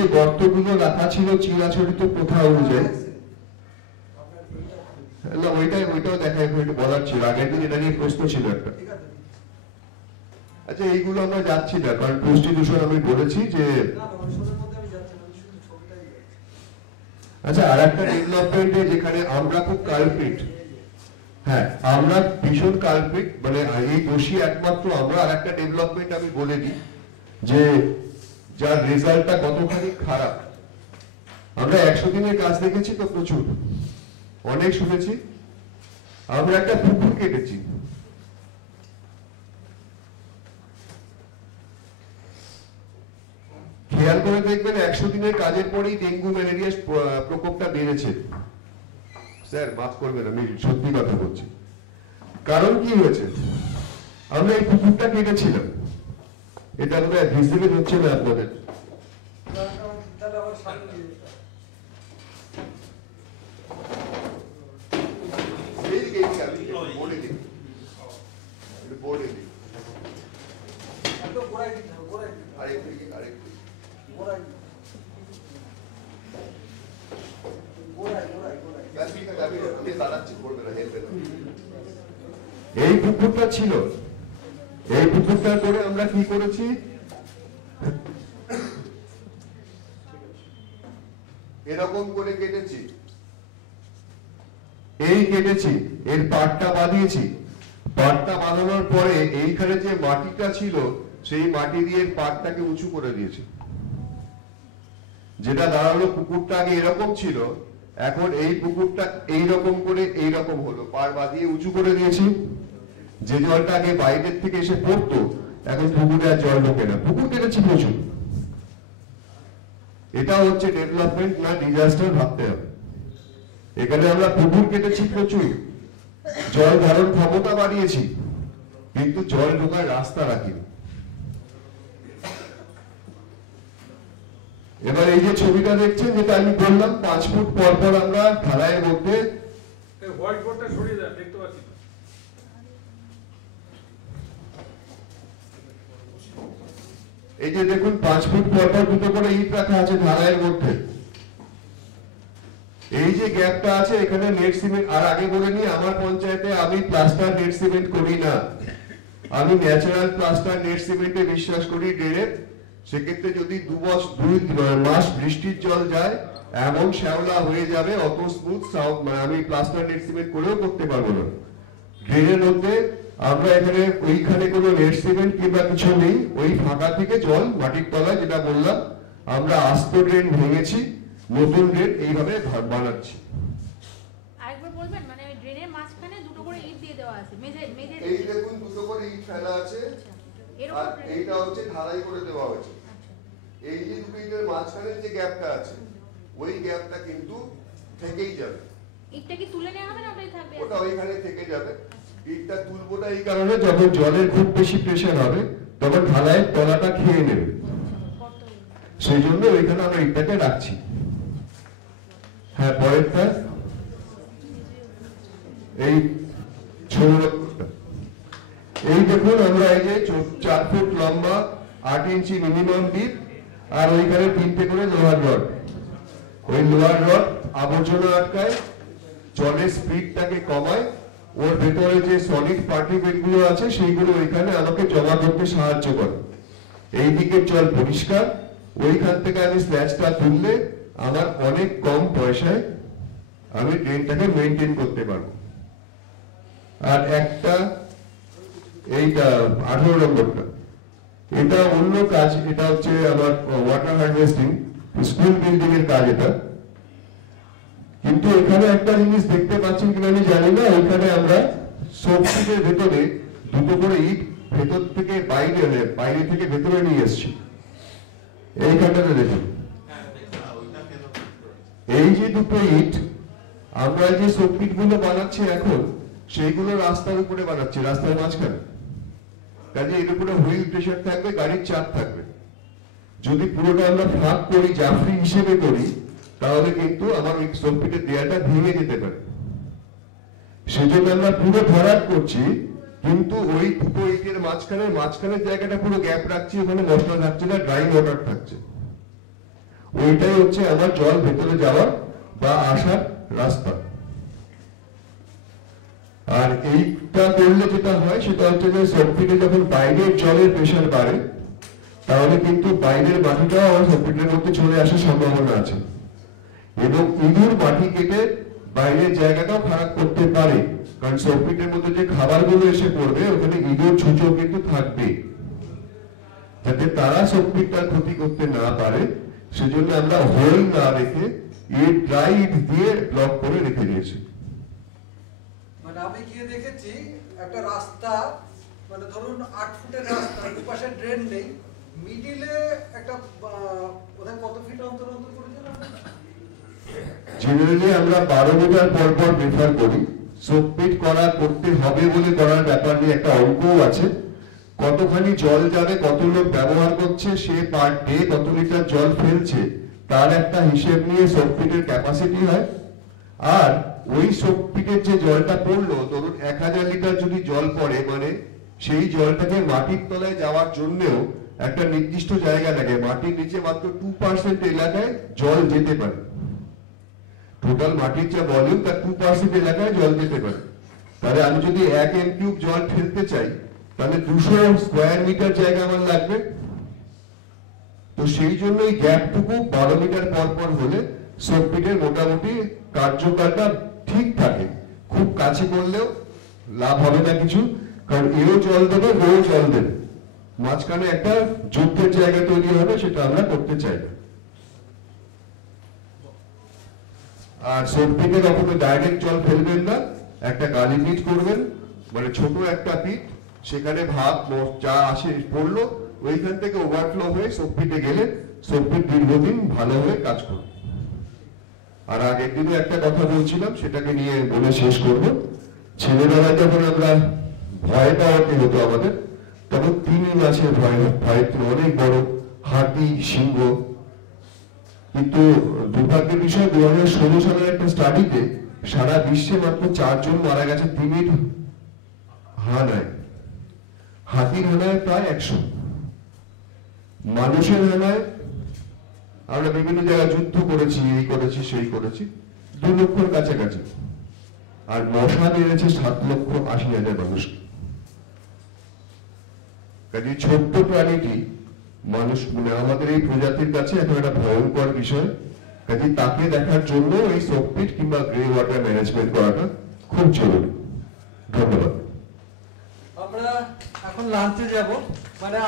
যে গর্তগুলো রাখা ছিল চিরাচরিত প্রথা অনুযায়ী, না ওইটাও দেখা একটু বলার ছিল, আগের দিন এটা নিয়ে প্রশ্ন ছিল একটা। আচ্ছা এইগুলো আমরা যাচ্ছি না, কারণ প্রস্টিটিউশন আমি বলেছি যে আচ্ছা আর একটা ডেভেলপমেন্টে যেখানে আমরা খুব কালপ্রিট, হ্যাঁ আমরা ভীষণ কালপ্রিট, মানে এই দোষী একমাত্র আমরা। আর একটা ডেভেলপমেন্ট আমি বলে দিই যে যার রেজাল্টটা কতখানি খারাপ, আমরা 100 দিনের কাজ দেখেছি তো প্রচুর, অনেক শুনেছি। আমরা একটা পুকুর কেটেছি, খেয়াল করে দেখবেন 100 দিনের কাজের পরেই ডেঙ্গু ম্যালেরিয়ার প্রকোপটা বেড়েছে। স্যার মাফ করবেন, আমি সত্যি কথা বলছি। কারণ কি হয়েছে, আমরা এই পুকুরটা কেটেছিলাম, এটা বোধহয় ভিজিবল হচ্ছে না আপনাদের, এই পুকুরটা ছিল, এই পুকুরটা করে আমরা কি করেছি, এরকম করে কেটেছি, এই কেটেছি, এর পাটটা বাঁধিয়েছি, পাটটা বাঁধানোর পরে এইখানে যে মাটিটা ছিল সেই মাটি দিয়ে পাটটাকে উঁচু করে দিয়েছি, যেটা দাঁড়ালো পুকুরটা আগে এরকম ছিল, এখন এই পুকুরটা এইরকম করে এইরকম হলো, পাড় বাঁধিয়ে উঁচু করে দিয়েছি। যে জলটা আগে বাইরের থেকে এসে পড়তো এখন পুকুরে আর জল ঢোকে না, পুকুর কেটেছি প্রচুর। এটা হচ্ছে ডেভেলপমেন্ট না ডিজাস্টার ভাবতে হবে। এখানে আমরা পুকুর কেটেছি প্রচুর, জল ধারণ ক্ষমতা বাড়িয়েছি, কিন্তু জল ঢোকার রাস্তা রাখিনি। এবার এই যে ছবিটা দেখছেন, যেটা আমি বললাম 5 ফুট পর পর আমরা ঢালাইয়ের মধ্যে, হোয়াইট বোর্ডটা সরিয়ে দেন, দেখতে পাচ্ছি এই যে দেখুন 5 ফুট পর পর দুটো করে ইট রাখা আছে ঢালাইয়ের মধ্যে। এই যে গ্যাপটা আছে এখানে নেট সিমেন্ট, আর আগে বলে নি আমার পঞ্চায়েতে আমি প্লাস্টার নেট সিমেন্ট করি না, আমি ন্যাচারাল প্লাস্টার নেট সিমেন্টে বিশ্বাস করি ড্রেনে। সেক্ষেত্রে যদি 2 মাস বৃষ্টির জল যায় এমন শ্যাওলা হয়ে যাবে, অত স্মুথ আমি প্লাস্টার নেট সিমেন্ট করেও করতে পারবো না। ড্রেনের মধ্যে আমরা এখানে ওইখানে কোনো নেট সিমেন্ট কিংবা কিছু নেই, ওই ফাঁকা থেকে জল মাটির তলায়, যেটা বললাম আমরা আস্ত ড্রেন ভেঙেছি, নতুন ড্রেন এইভাবে বানাচ্ছি। আরেকবার বলবেন, মানে ওই ড্রেনের মাঝখানে দুটো করে ইট দিয়ে দেওয়া আছে, মেঝে এই দেখুন দুটো করে ইট ফেলা আছে, আর এইটা হচ্ছে ঢালাই করে দেওয়া হয়েছে। এই যে দুটো ইটের মাঝখানে যে গ্যাপটা আছে ওই গ্যাপটা কিন্তু থেকেই যাবে। ইটটা কি তুলে নেওয়া হবে না ওটাই থাকবে? ওটা ওইখানে থেকে যাবে। ইটটা তুলবো না এই কারণে, যখন জলের খুব বেশি প্রেসার হবে তখন ঢালাইয়ের তলাটা খেয়ে নেবে, সেই জন্য ওইখানে আমরা ইটটাকে রাখছি। হ্যাঁ পরেরটা, এই এই দেখুন আমরা এই যে 4 ফুট লম্বা 8 ইঞ্চি মিনিমাম ডিপ, আর ওইখানে 3টে করে লোহার রড। ওই লোহার রড আবর্জনা আটকায়, জলের স্পিডটাকে কমায়, ওর ভেতরে যে সলিড পার্টিকেল গুলো আছে সেইগুলো ওইখানে আমাকে জমা করতে সাহায্য করে। এই দিকের জল পরিষ্কার, ওইখান থেকে আমি স্ল্যাচটা তুললে আমার অনেক কম পয়সায় আমি ড্রেনটাকে মেনটেন করতে পারবো। আর একটা এইটা 18 নম্বরটা, এটা অন্য কাজ, এটা হচ্ছে আমার ওয়াটার হারভেস্টিং স্কুল বিল্ডিং এর কাজ এটা। কিন্তু এখানে একটা জিনিস দেখতে পাচ্ছেন কিনা আমি জানি না, এখানে আমরা সবজির ভেতরে দুটো করে ইট ভেতর থেকে বাইরে থেকে ভেতরে নিয়ে এসেছি। এইখানটাতে দেখুন, এই যে দুটো ইট আমরা যে সবজিট গুলো বানাচ্ছি এখন, সেইগুলো রাস্তার উপরে বানাচ্ছি, রাস্তার মাঝখানে। কাজে এর উপরে হুইল প্রেসার থাকবে, গাড়ির চাপ থাকবে। যদি পুরোটা আমরা ফাঁক করি, জাফরি হিসেবে করি, তাহলে কিন্তু আমার ওই সবজিটের দেয়ালটা ভেঙে যেতে পারে। সেজন্য আমরা পুরো ভরাট করছি, কিন্তু ওই দুটো ইটের মাঝখানে জায়গাটা পুরো গ্যাপ রাখছি, ওখানে মশলা থাকছে না, ড্রাই ওয়াটার থাকছে। ওইটাই হচ্ছে আমার জল ভেতরে যাওয়ার বা আসার রাস্তা। আর এইটা করলে যেটা হয় সেটা হচ্ছে যে সবপিটে যখন বাইরের জলের প্রেশার বাড়ে তাহলে কিন্তু বাইরের মাটিটাও আমার সবপিটের মধ্যে চলে আসার সম্ভাবনা আছে, এবং ইঁদুর মাটি কেটে বাইরের জায়গাটাও খারাপ করতে পারে, কারণ সবপিটের মধ্যে যে খাবারগুলো এসে পড়বে ওখানে ইঁদুর ছুঁচো কিন্তু থাকবে, যাতে তারা সবপিটটার ক্ষতি করতে না পারে সেজন্য আমরা হোল না রেখে ড্রাই ইট দিয়ে ব্লক করে রেখে দিয়েছি। মানে আমি গিয়ে দেখেছি একটা রাস্তা, মানে ধরুন 8 ফুটের রাস্তা, দুপাশে ড্রেন নেই, মিডিলে একটা ওদের কত ফিট অন্তর অন্তর করেছিল? জেনারেলি আমরা 12 মিটার পর পর প্রেফার করি। সোপপিট করতে হবে বলে করার ব্যাপার নিয়ে একটা অঙ্কও আছে, কতখানি জল যাবে, কত লোক ব্যবহার করছে, সে পার ডে কত লিটার জল ফেলছে, তার একটা হিসেব নিয়ে সোপপিটের ক্যাপাসিটি হয়। আর ওই সোপপিটের যে জলটা পড়লো, ধরুন 1000 লিটার যদি জল পড়ে, মানে সেই জলটাকে মাটির তলায় যাওয়ার জন্যও একটা নির্দিষ্ট জায়গা লাগে, মাটির নিচে মাত্র 2% এলাকায় জল যেতে পারে। টোটাল মাটির যে ভলিউম তার 2% এলাকায় জল যেতে পারে। তাহলে আমি যদি 1 m³ জল ফেলতে চাই তাহলে 200 স্কয়ার মিটার জায়গা আমার লাগবে। তো সেই জন্য এই গ্যাপটুকু 12 মিটার পর পর হলে সোপপিটের মোটামুটি কার্যকারটা ঠিক থাকে। খুব কাছে করলেও লাভ হবে না কিছু, কারণ এও জল দেবে, ওও জল দেবে, মাঝখানে একটা যুদ্ধের জায়গা তৈরি হবে, সেটা আমরা করতে চাই না। আর সোপপিটে কখনো ডাইরেক্ট জল ফেলবেন না, একটা গালি পিট করবেন, মানে ছোট একটা পিট, সেখানে ভাত যা আসে পড়লো, ওইখান থেকে ওভারফ্লো হয়ে সোপপিটে গেলে সোপপিট দীর্ঘদিন ভালো হয়ে কাজ করবে। আর আগের দিনে একটা কথা বলছিলাম, সেটাকে নিয়ে বলে শেষ করব। ছেলেবেলা যখন আমরা ভয় পাওয়াতে হতো আমাদের, তখন 3 মাসের ভয় অনেক বড় হাতি, সিংহ। কিন্তু দুর্ভাগ্যের বিষয় 2016 সালের একটা স্টাডিতে সারা বিশ্বে মাত্র 4 জন মারা গেছে তিমির হানায়। হাতির হানায় প্রায় 100। মানুষের হানায় আমরা বিভিন্ন জায়গায় যুদ্ধ করেছি, এই করেছি সেই করেছি, 2 লক্ষর কাছাকাছি। আর মশা মেরেছে 7,80,000 মানুষ। কাজে ছোট্ট প্রাণীটি মানুষ, মানে আমাদের এই প্রজাতির কাছে এখন একটা ভয়ঙ্কর বিষয়। কাজে তাকে দেখার জন্য এই সোপপিট কিংবা গ্রে ওয়াটার ম্যানেজমেন্ট করাটা খুব জরুরি। ধন্যবাদ। আমরা এখন লাঞ্চে যাব, মানে